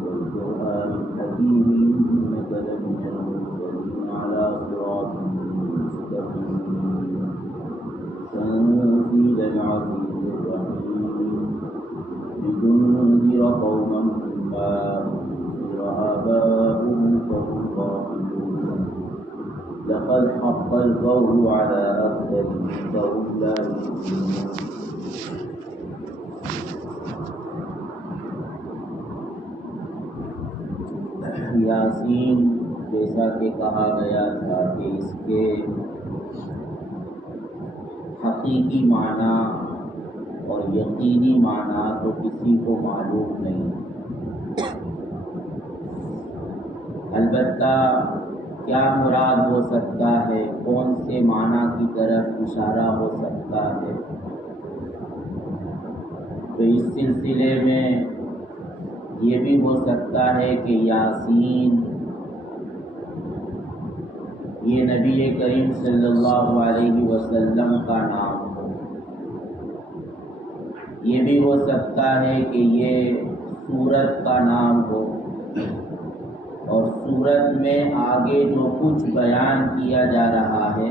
والقرآن الحكيم إنك لمن المرسلين على صراط مستقيم تنزيل العزيز الرحيم لتنذر قوما ما أنذر آباؤهم فهم غافلون لقد حق القول على أكثرهم فهم لا يؤمنون. یاسین جیسا کہ کہا گیا تھا کہ اس کے حقیقی معنی اور یقینی معنی تو کسی کو معلوم نہیں، البتہ کیا مراد ہو سکتا ہے، کون سے معنی کی طرف اشارہ ہو سکتا ہے، تو اس سلسلے میں یہ بھی ہو سکتا ہے کہ یاسین یہ نبی کریم صلی اللہ علیہ وسلم کا نام ہو، یہ بھی ہو سکتا ہے کہ یہ سورت کا نام ہو، اور سورت میں آگے جو کچھ بیان کیا جا رہا ہے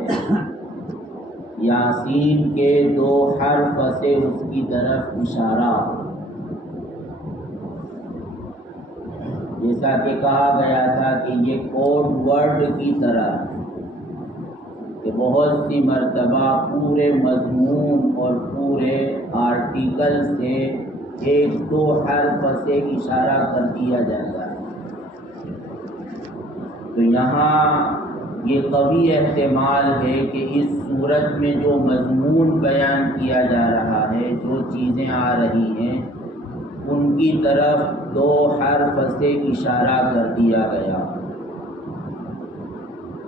یاسین کے 2 حرف سے اس کی طرف اشارہ ہو، جیسا کہ کہا گیا تھا کہ یہ کوڈ ورڈ کی طرح کہ بہت سی مرتبہ پورے مضمون اور پورے آرٹیکل سے 1-2 حرف سے اشارہ کر دیا جاتا ہے، تو یہاں یہ قوی احتمال ہے کہ اس صورت میں جو مضمون بیان کیا جا رہا ہے، جو چیزیں آ رہی ہیں، ان کی طرف 2 حرف سے اشارہ کر دیا گیا،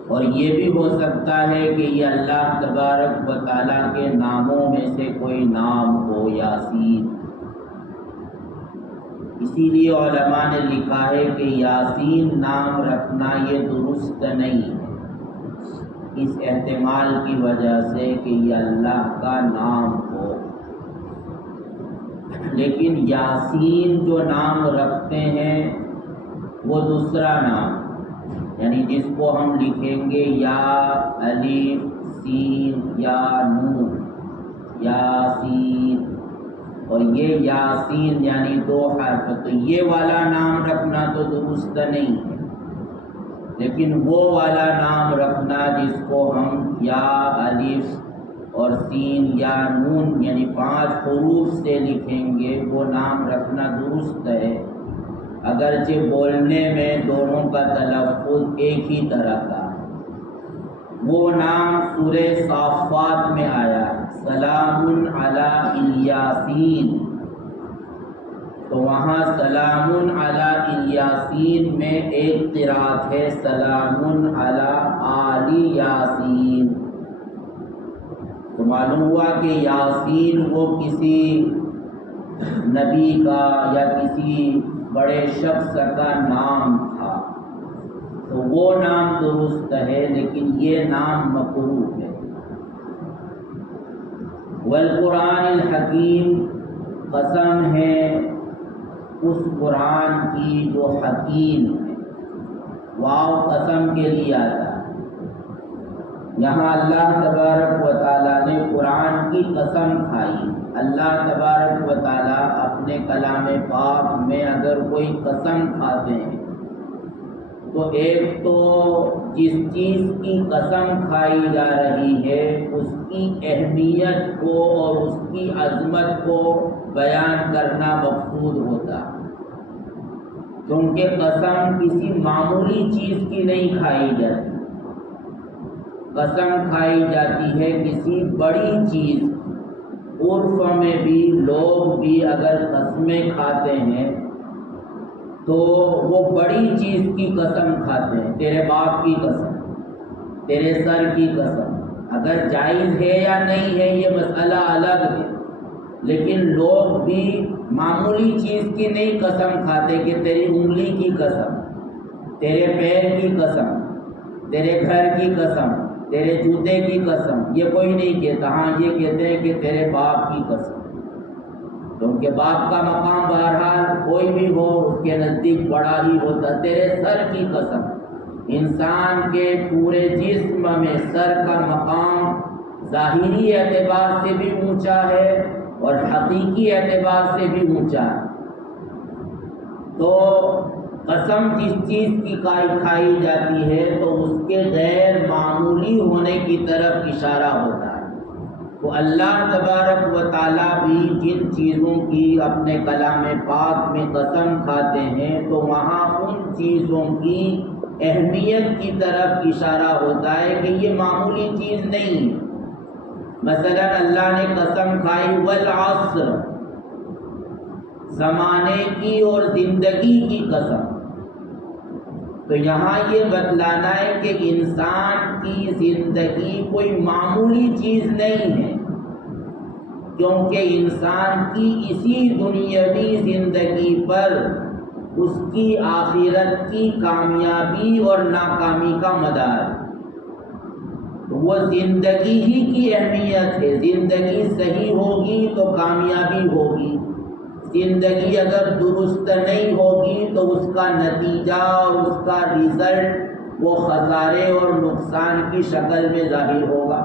اور یہ بھی ہو سکتا ہے کہ یہ اللہ تبارک و تعالیٰ کے ناموں میں سے کوئی نام ہو یاسین، اسی لیے علماء نے لکھا ہے کہ یاسین نام رکھنا یہ درست نہیں ہے، اس احتمال کی وجہ سے کہ یہ اللہ کا نام ہو، لیکن یاسین جو نام رکھتے ہیں وہ دوسرا نام، یعنی جس کو ہم لکھیں گے یا الف سین یا نون یاسین، اور یہ یاسین یعنی 2 حرف، تو یہ والا نام رکھنا تو درست نہیں ہے، لیکن وہ والا نام رکھنا جس کو ہم یا الف اور سین یا نون یعنی 5 حروف سے لکھیں گے، وہ نام رکھنا درست ہے، اگرچہ بولنے میں دونوں کا تلفظ ایک ہی طرح کا ہے۔ وہ نام سورہ صافات میں آیا سلام علی الیاسین، تو وہاں سلام علی الیاسین میں ایک قرات ہے سلام علی آل یاسین، تو معلوم ہوا کہ یاسین وہ کسی نبی کا یا کسی بڑے شخص کا نام تھا، تو وہ نام درست ہے، لیکن یہ نام مکروہ ہے۔ والقرآن الحکیم، قسم ہے اس قرآن کی جو حکیم ہے، واو قسم کے لیے آتا ہے، یہاں اللہ تبارک و تعالیٰ نے قرآن کی قسم کھائی۔ اللہ تبارک و تعالیٰ اپنے کلام پاک میں اگر کوئی قسم کھاتے ہیں تو ایک تو جس چیز کی قسم کھائی جا رہی ہے اس کی اہمیت کو اور اس کی عظمت کو بیان کرنا مقصود ہوتا، کیونکہ قسم کسی معمولی چیز کی نہیں کھائی جاتی، قسم کھائی جاتی ہے کسی بڑی چیز۔ عرف میں بھی لوگ بھی اگر قسمیں کھاتے ہیں تو وہ بڑی چیز کی قسم کھاتے ہیں، تیرے باپ کی قسم، تیرے سر کی قسم، اگر جائز ہے یا نہیں ہے یہ مسئلہ الگ ہے، لیکن لوگ بھی معمولی چیز کی نہیں قسم کھاتے کہ تیری انگلی کی قسم، تیرے پیر کی قسم، تیرے گھر کی قسم، تیرے جوتے کی قسم، یہ کوئی نہیں کہتا، ہاں یہ کہتے ہیں کہ تیرے باپ کی قسم، تو ان کے باپ کا مقام بہرحال کوئی بھی ہو اس کے نزدیک بڑا ہی ہوتا، تیرے سر کی قسم۔ انسان کے پورے جسم میں سر کا مقام ظاہری اعتبار سے بھی اونچا ہے اور حقیقی اعتبار سے بھی اونچا ہے۔ تو قسم جس چیز کی کھائی جاتی ہے تو اس کے غیر معمولی ہونے کی طرف اشارہ ہوتا ہے۔ تو اللہ تبارک و تعالیٰ بھی جن چیزوں کی اپنے کلام پاک میں قسم کھاتے ہیں تو وہاں ان چیزوں کی اہمیت کی طرف اشارہ ہوتا ہے کہ یہ معمولی چیز نہیں ہے۔ مثلا اللہ نے قسم کھائی والعصر، زمانے کی اور زندگی کی قسم، تو یہاں یہ بتلانا ہے کہ انسان کی زندگی کوئی معمولی چیز نہیں ہے، کیونکہ انسان کی اسی دنیاوی زندگی پر اس کی آخرت کی کامیابی اور ناکامی کا مدار ہے۔ وہ زندگی ہی کی اہمیت ہے، زندگی صحیح ہوگی تو کامیابی ہوگی، زندگی اگر درست نہیں ہوگی تو اس کا نتیجہ اور اس کا رزلٹ وہ خسارے اور نقصان کی شکل میں ظاہر ہوگا۔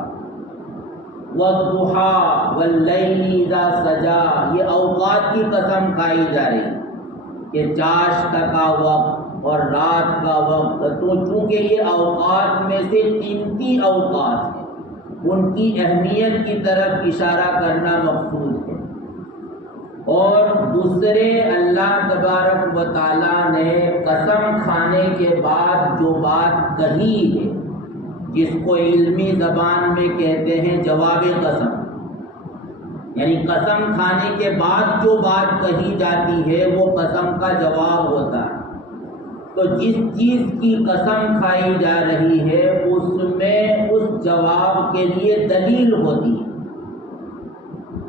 وَالضُّحَىٰ وَاللَّيْلِ إِذَا سَجَىٰ، یہ اوقات کی قسم کھائی جا رہی کہ چاشت کا وقت اور رات کا وقت، تو چونکہ یہ اوقات میں سے قیمتی اوقات ہیں ان کی اہمیت کی طرف اشارہ کرنا مقصود ہے۔ اور دوسرے اللہ تبارک و تعالیٰ نے قسم کھانے کے بعد جو بات کہی ہے جس کو علمی زبان میں کہتے ہیں جواب قسم، یعنی قسم کھانے کے بعد جو بات کہی جاتی ہے وہ قسم کا جواب ہوتا ہے۔ تو جس چیز کی قسم کھائی جا رہی ہے اس میں اس جواب کے لیے دلیل ہوتی ہے۔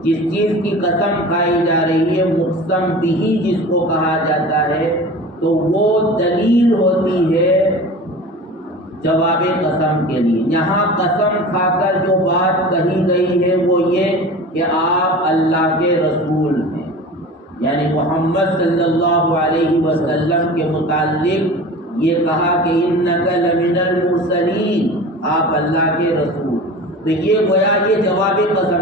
جس چیز کی قسم کھائی جا رہی ہے مقسم بھی جس کو کہا جاتا ہے، تو وہ دلیل ہوتی ہے جواب قسم کے لیے۔ یہاں قسم کھا کر جو بات کہی گئی ہے وہ یہ کہ آپ اللہ کے رسول ہیں، یعنی محمد صلی اللہ علیہ وسلم کے متعلق یہ کہا کہ انک لمن المرسلین، آپ اللہ کے رسول۔ تو یہ گویا یہ جواب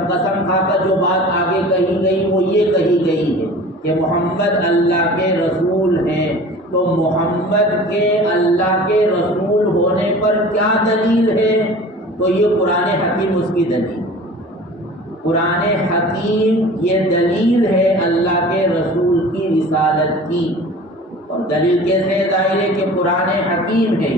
قسم کھا کر جو بات آگے کہی گئی وہ یہ کہی گئی ہے کہ محمد اللہ کے رسول ہیں۔ تو محمد کے اللہ کے رسول ہونے پر کیا دلیل ہے؟ تو یہ قرآن حکیم اس کی دلیل، قرآن حکیم یہ دلیل ہے اللہ کے رسول کی رسالت کی۔ اور دلیل کیسے ظاہر ہے کہ قرآن حکیم ہے،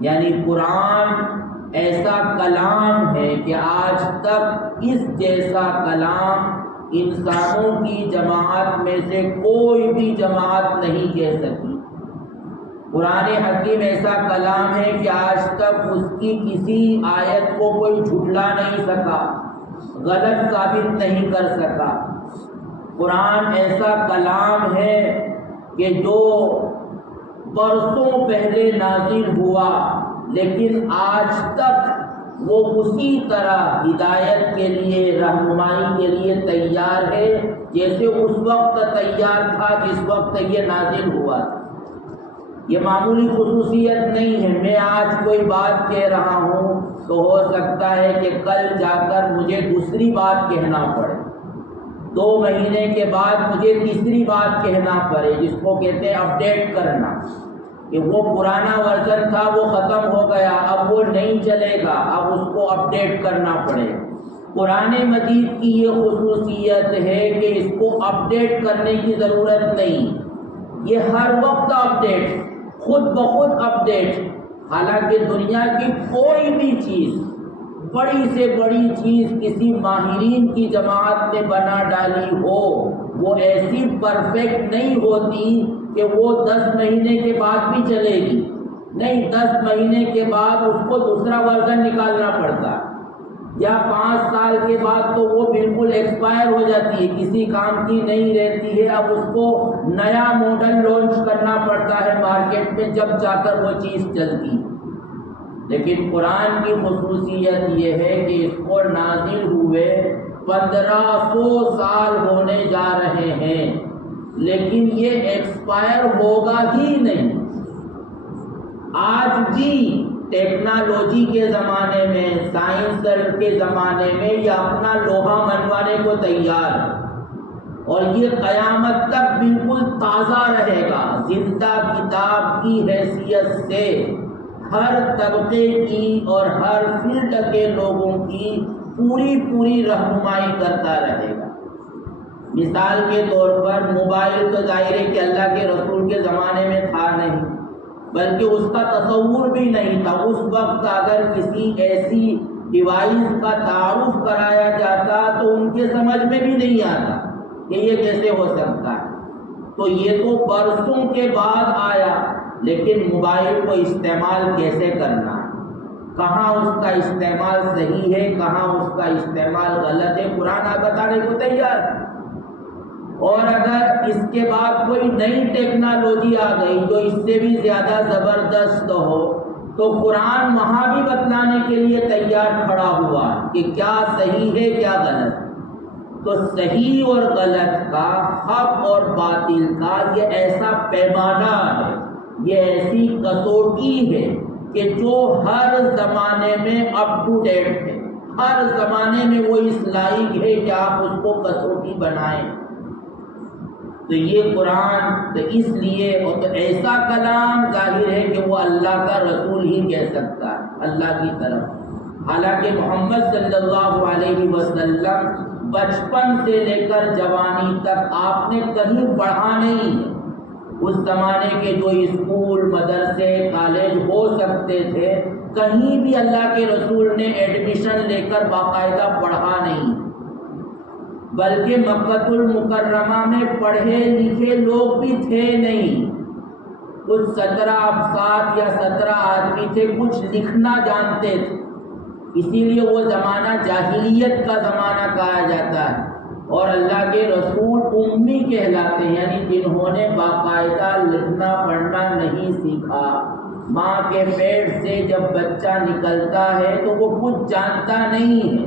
یعنی قرآن ایسا کلام ہے کہ آج تک اس جیسا کلام انسانوں کی جماعت میں سے کوئی بھی جماعت نہیں کہہ سکی۔ قرآن حکیم ایسا کلام ہے کہ آج تک اس کی کسی آیت کو کوئی جھٹلا نہیں سکا، غلط ثابت نہیں کر سکا۔ قرآن ایسا کلام ہے کہ جو برسوں پہلے نازل ہوا لیکن آج تک وہ اسی طرح ہدایت کے لیے، رہنمائی کے لیے تیار ہے جیسے اس وقت تیار تھا جس وقت یہ نازل ہوا تھا۔ یہ معمولی خصوصیت نہیں ہے، میں آج کوئی بات کہہ رہا ہوں تو ہو سکتا ہے کہ کل جا کر مجھے دوسری بات کہنا پڑے، 2 مہینے کے بعد مجھے تیسری بات کہنا پڑے، جس کو کہتے ہیں اپڈیٹ کرنا، کہ وہ پرانا ورژن تھا وہ ختم ہو گیا، اب وہ نہیں چلے گا، اب اس کو اپڈیٹ کرنا پڑے۔ قرآن مجید کی یہ خصوصیت ہے کہ اس کو اپڈیٹ کرنے کی ضرورت نہیں، یہ ہر وقت اپڈیٹ، خود بخود اپڈیٹ۔ حالانکہ دنیا کی کوئی بھی چیز، بڑی سے بڑی چیز کسی ماہرین کی جماعت نے بنا ڈالی ہو، وہ ایسی پرفیکٹ نہیں ہوتی کہ وہ 10 مہینے کے بعد بھی چلے گی، نہیں، 10 مہینے کے بعد اس کو دوسرا ورژن نکالنا پڑتا، یا 5 سال کے بعد تو وہ بالکل ایکسپائر ہو جاتی ہے، کسی کام کی نہیں رہتی ہے، اب اس کو نیا ماڈل لانچ کرنا پڑتا ہے مارکیٹ میں، جب جا کر وہ چیز چلتی۔ لیکن قرآن کی خصوصیت یہ ہے کہ اس کو نازل ہوئے 1500 سال ہونے جا رہے ہیں، لیکن یہ ایکسپائر ہوگا ہی نہیں۔ آج بھی ٹیکنالوجی کے زمانے میں، سائنس کے زمانے میں یہ اپنا لوہا منوانے کو تیار ہے، اور یہ قیامت تک بالکل تازہ رہے گا، زندہ کتاب کی حیثیت سے ہر طبقے کی اور ہر فیلڈ کے لوگوں کی پوری رہنمائی کرتا رہے گا۔ مثال کے طور پر موبائل تو ظاہر ہے کہ اللہ کے رسول کے زمانے میں تھا نہیں، بلکہ اس کا تصور بھی نہیں تھا۔ اس وقت اگر کسی ایسی ڈیوائس کا تعارف کرایا جاتا تو ان کے سمجھ میں بھی نہیں آتا کہ یہ کیسے ہو سکتا ہے۔ تو یہ تو برسوں کے بعد آیا، لیکن موبائل کو استعمال کیسے کرنا ہے، کہاں اس کا استعمال صحیح ہے، کہاں اس کا استعمال غلط ہے، قرآن بتانے کو تیار ہے۔ اور اگر اس کے بعد کوئی نئی ٹیکنالوجی آ گئی جو اس سے بھی زیادہ زبردست ہو، تو قرآن وہاں بھی بتلانے کے لیے تیار کھڑا ہوا کہ کیا صحیح ہے کیا غلط ہے۔ تو صحیح اور غلط کا، حق اور باطل کا یہ ایسا پیمانہ ہے، یہ ایسی کسوٹی ہے کہ جو ہر زمانے میں اپ ٹو ڈیٹ ہے، ہر زمانے میں وہ اس لائق ہے کہ آپ اس کو کسوٹی بنائیں۔ تو یہ قرآن تو اس لیے، اور تو ایسا کلام ظاہر ہے کہ وہ اللہ کا رسول ہی کہہ سکتا ہے اللہ کی طرف۔ حالانکہ محمد صلی اللہ علیہ وسلم بچپن سے لے کر جوانی تک آپ نے کہیں پڑھا نہیں ہے۔ اس زمانے کے جو اسکول، مدرسے، کالج ہو سکتے تھے، کہیں بھی اللہ کے رسول نے ایڈمیشن لے کر باقاعدہ پڑھا نہیں، بلکہ مکہ المکرمہ میں پڑھے لکھے لوگ بھی تھے نہیں۔ کچھ 17 افراد یا 17 آدمی تھے، کچھ لکھنا جانتے تھے، اسی لیے وہ زمانہ جاہلیت کا زمانہ کہا جاتا ہے۔ اور اللہ کے رسول امی کہلاتے ہیں، یعنی جنہوں نے باقاعدہ لکھنا پڑھنا نہیں سیکھا۔ ماں کے پیٹ سے جب بچہ نکلتا ہے تو وہ کچھ جانتا نہیں ہے،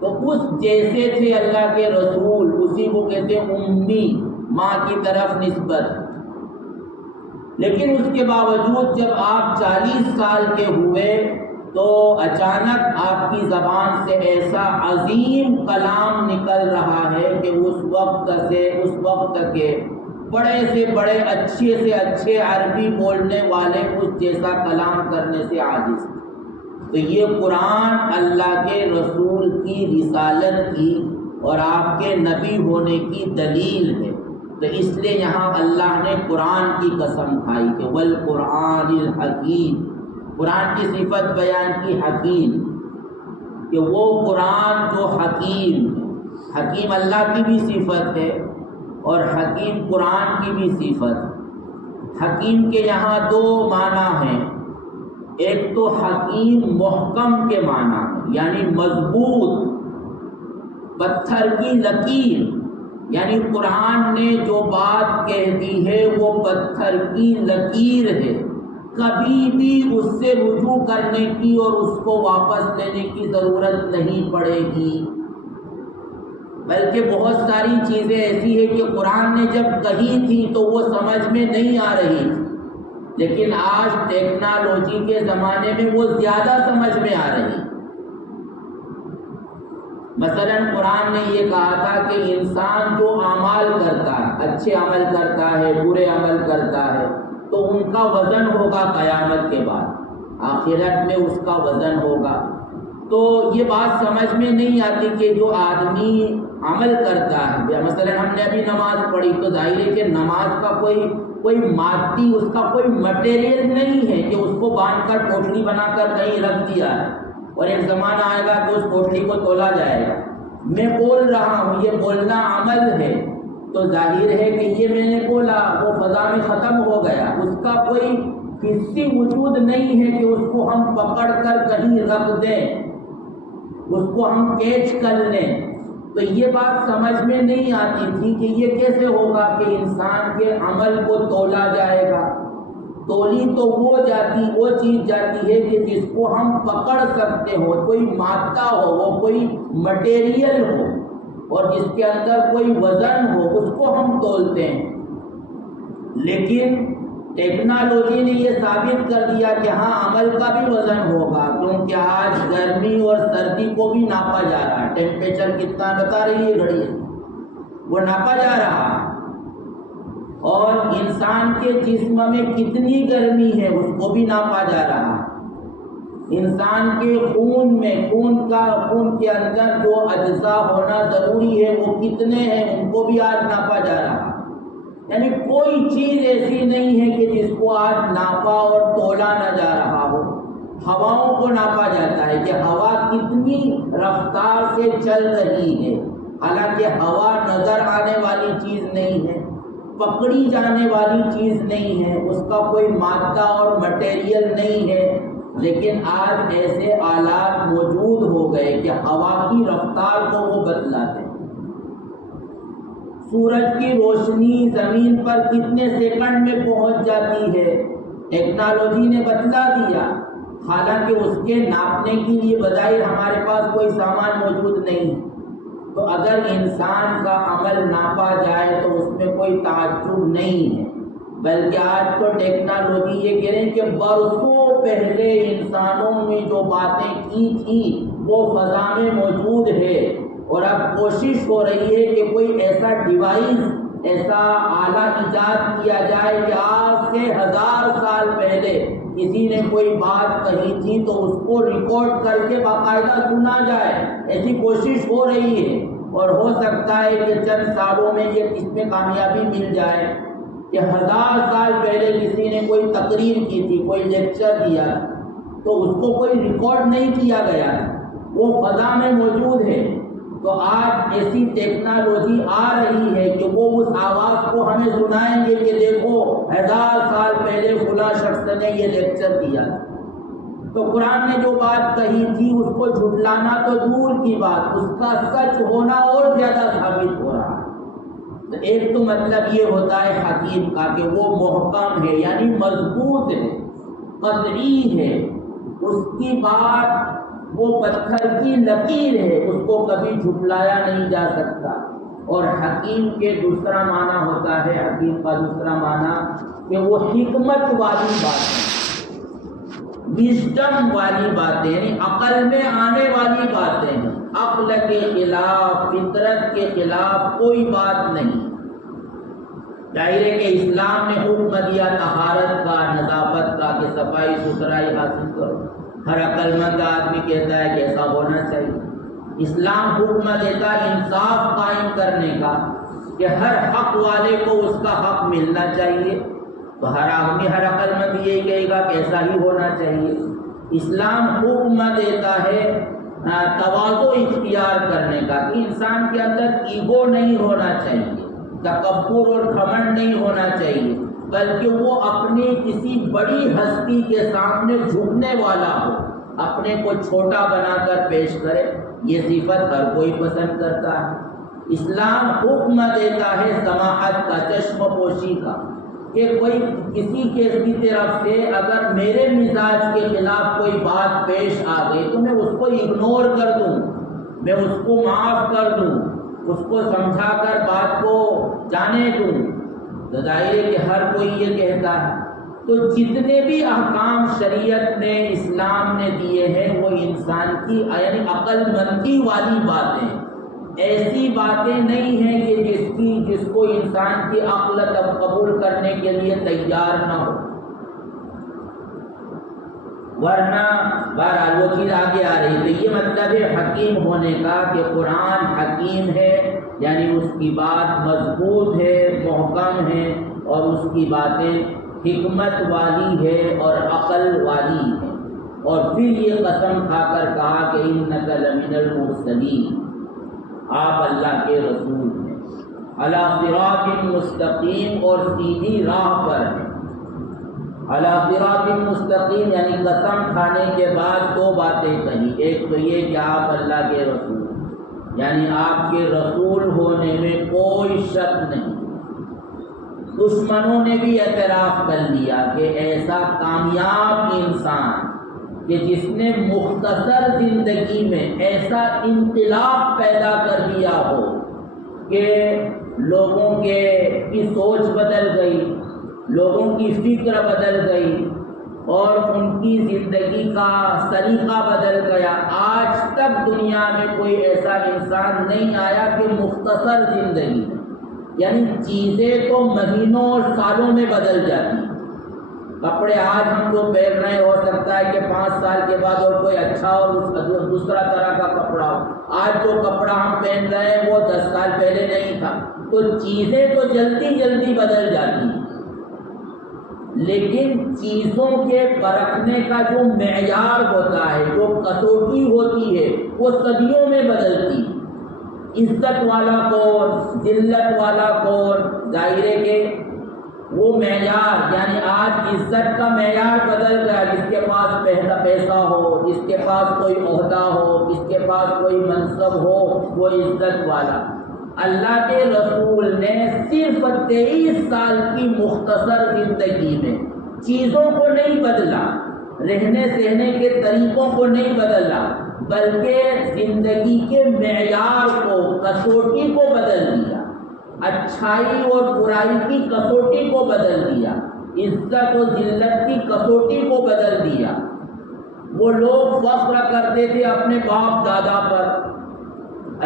تو اس جیسے تھے اللہ کے رسول، اسی کو کہتے ہیں امی، ماں کی طرف نسبت۔ لیکن اس کے باوجود جب آپ 40 سال کے ہوئے تو اچانک آپ کی زبان سے ایسا عظیم کلام نکل رہا ہے کہ اس وقت کے بڑے سے بڑے، اچھے سے اچھے عربی بولنے والے اس جیسا کلام کرنے سے عاجز تھے۔ تو یہ قرآن اللہ کے رسول کی رسالت کی اور آپ کے نبی ہونے کی دلیل ہے۔ تو اس لیے یہاں اللہ نے قرآن کی قسم کھائی کہ والقرآن الحکیم، قرآن کی صفت بیان کی حکیم، کہ وہ قرآن جو حکیم ہے، حکیم اللہ کی بھی صفت ہے اور حکیم قرآن کی بھی صفت ہے۔ حکیم کے یہاں 2 معنی ہیں، ایک تو حکیم محکم کے معنی ہے، یعنی مضبوط، پتھر کی لکیر، یعنی قرآن نے جو بات کہہ دی ہے وہ پتھر کی لکیر ہے، کبھی بھی اس سے رجوع کرنے کی اور اس کو واپس لینے کی ضرورت نہیں پڑے گی۔ بلکہ بہت ساری چیزیں ایسی ہیں کہ قرآن نے جب کہی تھی تو وہ سمجھ میں نہیں آ رہی تھی، لیکن آج ٹیکنالوجی کے زمانے میں وہ زیادہ سمجھ میں آ رہی۔ مثلا قرآن نے یہ کہا تھا کہ انسان جو اعمال کرتا ہے، اچھے عمل کرتا ہے، برے عمل کرتا ہے، تو ان کا وزن ہوگا قیامت کے بعد، آخرت میں اس کا وزن ہوگا۔ تو یہ بات سمجھ میں نہیں آتی کہ جو آدمی عمل کرتا ہے، مثلا ہم نے ابھی نماز پڑھی، تو ظاہر ہے کہ نماز کا کوئی مادی، اس کا کوئی مٹیریل نہیں ہے کہ اس کو باندھ کر کوٹلی بنا کر کہیں رکھ دیا ہے اور ایک زمانہ آئے گا کہ اس کوٹلی کو تولا جائے گا۔ میں بول رہا ہوں، یہ بولنا عمل ہے، تو ظاہر ہے کہ یہ میں نے بولا وہ فضا میں ختم ہو گیا، اس کا کوئی حصی وجود نہیں ہے کہ اس کو ہم پکڑ کر کہیں رکھ دیں، اس کو ہم کیچ کر لیں۔ تو یہ بات سمجھ میں نہیں آتی تھی کہ یہ کیسے ہوگا کہ انسان کے عمل کو تولا جائے گا۔ تولی تو وہ چیز جاتی ہے کہ جس کو ہم پکڑ سکتے ہو، کوئی مادہ ہو، وہ کوئی مٹیریل ہو اور جس کے اندر کوئی وزن ہو، اس کو ہم تولتے ہیں۔ لیکن ٹیکنالوجی نے یہ ثابت کر دیا کہ ہاں عمل کا بھی وزن ہوگا، کیونکہ آج گرمی اور سردی کو بھی ناپا جا رہا ہے۔ ٹیمپریچر کتنا بتا رہی ہے گھڑی، وہ ناپا جا رہا ہے، اور انسان کے جسم میں کتنی گرمی ہے اس کو بھی ناپا جا رہا ہے۔ انسان کے خون کے اندر جو اجزاء ہونا ضروری ہے وہ کتنے ہیں ان کو بھی آج ناپا جا رہا ہے۔ یعنی کوئی چیز ایسی نہیں ہے کہ جس کو آج ناپا اور تولا نہ جا رہا ہو۔ ہواؤں کو ناپا جاتا ہے کہ ہوا کتنی رفتار سے چل رہی ہے، حالانکہ ہوا نظر آنے والی چیز نہیں ہے، پکڑی جانے والی چیز نہیں ہے، اس کا کوئی مادہ اور مٹیریل نہیں ہے، لیکن آج ایسے آلات موجود ہو گئے کہ ہوا کی رفتار کو وہ بتلاتے ہیں۔ سورج کی روشنی زمین پر کتنے سیکنڈ میں پہنچ جاتی ہے، ٹیکنالوجی نے بتلا دیا، حالانکہ اس کے ناپنے کے لیے بظاہر ہمارے پاس کوئی سامان موجود نہیں۔ تو اگر انسان کا عمل ناپا جائے تو اس میں کوئی تعجب نہیں ہے، بلکہ آج تو ٹیکنالوجی یہ کہہ رہے ہیں کہ برسوں پہلے انسانوں نے جو باتیں کی تھی وہ فضا میں موجود ہے، اور اب کوشش ہو رہی ہے کہ کوئی ایسا ڈیوائس، ایسا آلہ ایجاد کیا جائے کہ آج سے 1000 سال پہلے کسی نے کوئی بات کہی تھی تو اس کو ریکارڈ کر کے باقاعدہ سنا جائے۔ ایسی کوشش ہو رہی ہے، اور ہو سکتا ہے کہ چند سالوں میں یہ اس میں کامیابی مل جائے کہ 1000 سال پہلے کسی نے کوئی تقریر کی تھی، کوئی لیکچر دیا تو اس کو کوئی ریکارڈ نہیں کیا گیا، وہ فضا میں موجود ہے۔ تو آج ایسی ٹیکنالوجی آ رہی ہے کہ وہ اس آواز کو ہمیں سنائیں گے کہ دیکھو 1000 سال پہلے فلاں شخص نے یہ لیکچر دیا۔ تو قرآن نے جو بات کہی تھی اس کو جھٹلانا تو دور کی بات، اس کا سچ ہونا اور زیادہ ثابت ہو رہا ہے۔ تو ایک تو مطلب یہ ہوتا ہے حکیم کا کہ وہ محکم ہے، یعنی مضبوط ہے، قطعی ہے، اس کی بات وہ پتھر کی لکیر ہے، اس کو کبھی جھٹلایا نہیں جا سکتا۔ اور حکیم کے دوسرا معنی ہوتا ہے، حکیم کا دوسرا معنی کہ وہ حکمت والی باتیں، وژڈم والی باتیں، یعنی عقل میں آنے والی باتیں ہیں، عقل کے خلاف، فطرت کے خلاف کوئی بات نہیں۔ ظاہر ہے کہ اسلام نے حکم دیا طہارت کا، نظافت کا، کہ صفائی ستھرائی حاصل کرو، ہر عقل مند آدمی کہتا ہے کہ ایسا ہونا چاہیے۔ اسلام حکم دیتا ہے انصاف قائم کرنے کا، کہ ہر حق والے کو اس کا حق ملنا چاہیے، تو ہر آدمی، ہر عقل مند یہی کہے گا کہ ایسا ہی ہونا چاہیے۔ اسلام حکم دیتا ہے تواضع اختیار کرنے کا، کہ انسان کے اندر ایگو نہیں ہونا چاہیے، تکبر اور گھمنڈ نہیں ہونا چاہیے، بلکہ وہ اپنی کسی بڑی ہستی کے سامنے جھکنے والا ہو، اپنے کو چھوٹا بنا کر پیش کرے۔ یہ صفت ہر کوئی پسند کرتا ہے۔ اسلام حکم دیتا ہے سماحت کا، چشم پوشی کا، کہ کوئی کسی کی طرف سے اگر میرے مزاج کے خلاف کوئی بات پیش آ گئی تو میں اس کو اگنور کر دوں، میں اس کو معاف کر دوں، اس کو سمجھا کر بات کو جانے دوں۔ ظاہر ہے کہ ہر کوئی یہ کہتا ہے۔ تو جتنے بھی احکام شریعت نے، اسلام نے دیے ہیں، وہ انسان کی یعنی عقل مندی والی باتیں، ایسی باتیں نہیں ہیں کہ جس کو انسان کی عقل قبول کرنے کے لیے تیار نہ ہو، ورنہ بہرحال وہ چیز آگے آ رہی۔ تو یہ مطلب ہے حکیم ہونے کا کہ قرآن حکیم ہے، یعنی اس کی بات مضبوط ہے، محکم ہے، اور اس کی باتیں حکمت والی ہے اور عقل والی ہے۔ اور پھر یہ قسم کھا کر کہا کہ انک لمن المرسلین، آپ اللہ کے رسول ہیں، علی صراط مستقیم، اور سیدھی راہ پر ہیں۔ علی صراط مستقیم یعنی قسم کھانے کے بعد دو باتیں کہی، ایک تو یہ کہ آپ اللہ کے رسول ہیں، یعنی آپ کے رسول ہونے میں کوئی شک نہیں، دشمنوں نے بھی اعتراف کر لیا کہ ایسا کامیاب انسان کہ جس نے مختصر زندگی میں ایسا انقلاب پیدا کر دیا ہو کہ لوگوں کی سوچ بدل گئی، لوگوں کی فکر بدل گئی اور ان کی زندگی کا طریقہ بدل گیا۔ آج تک دنیا میں کوئی ایسا انسان نہیں آیا کہ مختصر زندگی میں، یعنی چیزیں تو مہینوں اور سالوں میں بدل جاتی ہیں۔ کپڑے آج ہم جو پہن رہے ہیں، ہو سکتا ہے کہ 5 سال کے بعد اور کوئی اچھا اور دوسرا طرح کا کپڑا ہو۔ آج جو کپڑا ہم پہن رہے ہیں وہ 10 سال پہلے نہیں تھا۔ تو چیزیں تو جلدی جلدی بدل جاتی ہیں، لیکن چیزوں کے پرکھنے کا جو معیار ہوتا ہے، جو کسوٹی ہوتی ہے، وہ صدیوں میں بدلتی ہے۔ عزت والا کون، ذلت والا کون، ظاہر ہے کہ وہ معیار، یعنی آج عزت کا معیار بدل گیا۔ جس کے پاس پیسہ ہو، جس کے پاس کوئی عہدہ ہو، جس کے پاس کوئی منصب ہو، وہ عزت والا۔ اللہ کے رسول نے صرف 23 سال کی مختصر زندگی میں چیزوں کو نہیں بدلا، رہنے سہنے کے طریقوں کو نہیں بدلا، بلکہ زندگی کے معیار کو، کسوٹی کو بدل دیا، اچھائی اور برائی کی کسوٹی کو بدل دیا، عزت و ذلت کی کسوٹی کو بدل دیا۔ وہ لوگ فخر کرتے تھے اپنے باپ دادا پر،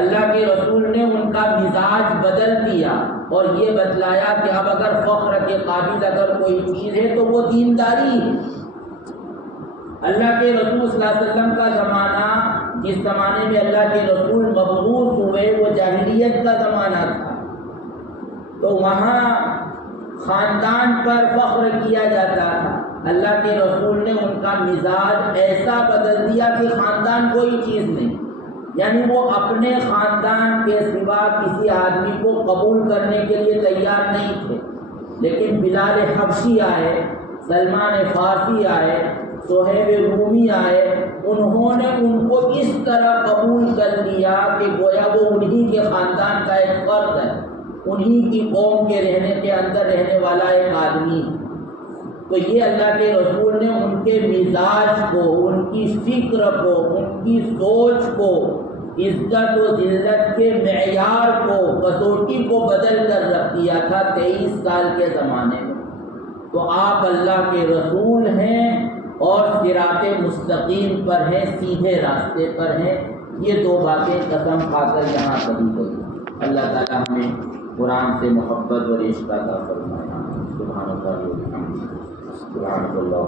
اللہ کے رسول نے ان کا مزاج بدل دیا اور یہ بتلایا کہ اب اگر فخر کے قابل اگر کوئی چیز ہے تو وہ دینداری ہے۔ اللہ کے رسول صلی اللہ علیہ وسلم کا زمانہ، جس زمانے میں اللہ کے رسول مبعوث ہوئے، وہ جاہلیت کا زمانہ تھا، تو وہاں خاندان پر فخر کیا جاتا تھا۔ اللہ کے رسول نے ان کا مزاج ایسا بدل دیا کہ خاندان کوئی چیز نہیں، یعنی وہ اپنے خاندان کے سوا کسی آدمی کو قبول کرنے کے لیے تیار نہیں تھے۔ لیکن بلال حبشی آئے، سلمان فارسی آئے، صہیب رومی آئے، انہوں نے ان کو اس طرح قبول کر لیا کہ گویا وہ انہی کے خاندان کا ایک فرد ہے، انہی کی قوم کے رہنے کے اندر رہنے والا ایک آدمی۔ تو یہ اللہ کے رسول نے ان کے مزاج کو، ان کی فکر کو، ان کی سوچ کو، عزت و ذلت کے معیار کو، کسوٹی کو بدل کر رکھ دیا تھا 23 سال کے زمانے میں۔ تو آپ اللہ کے رسول ہیں اور صراط مستقیم پر ہیں، سیدھے راستے پر ہیں۔ یہ دو باتیں قسم کھا کر یہاں کہی گئی۔ اللہ تعالیٰ ہمیں قرآن سے محبت اور عشق عطا فرمائے۔ سبحان اللہ، سبحان اللہ۔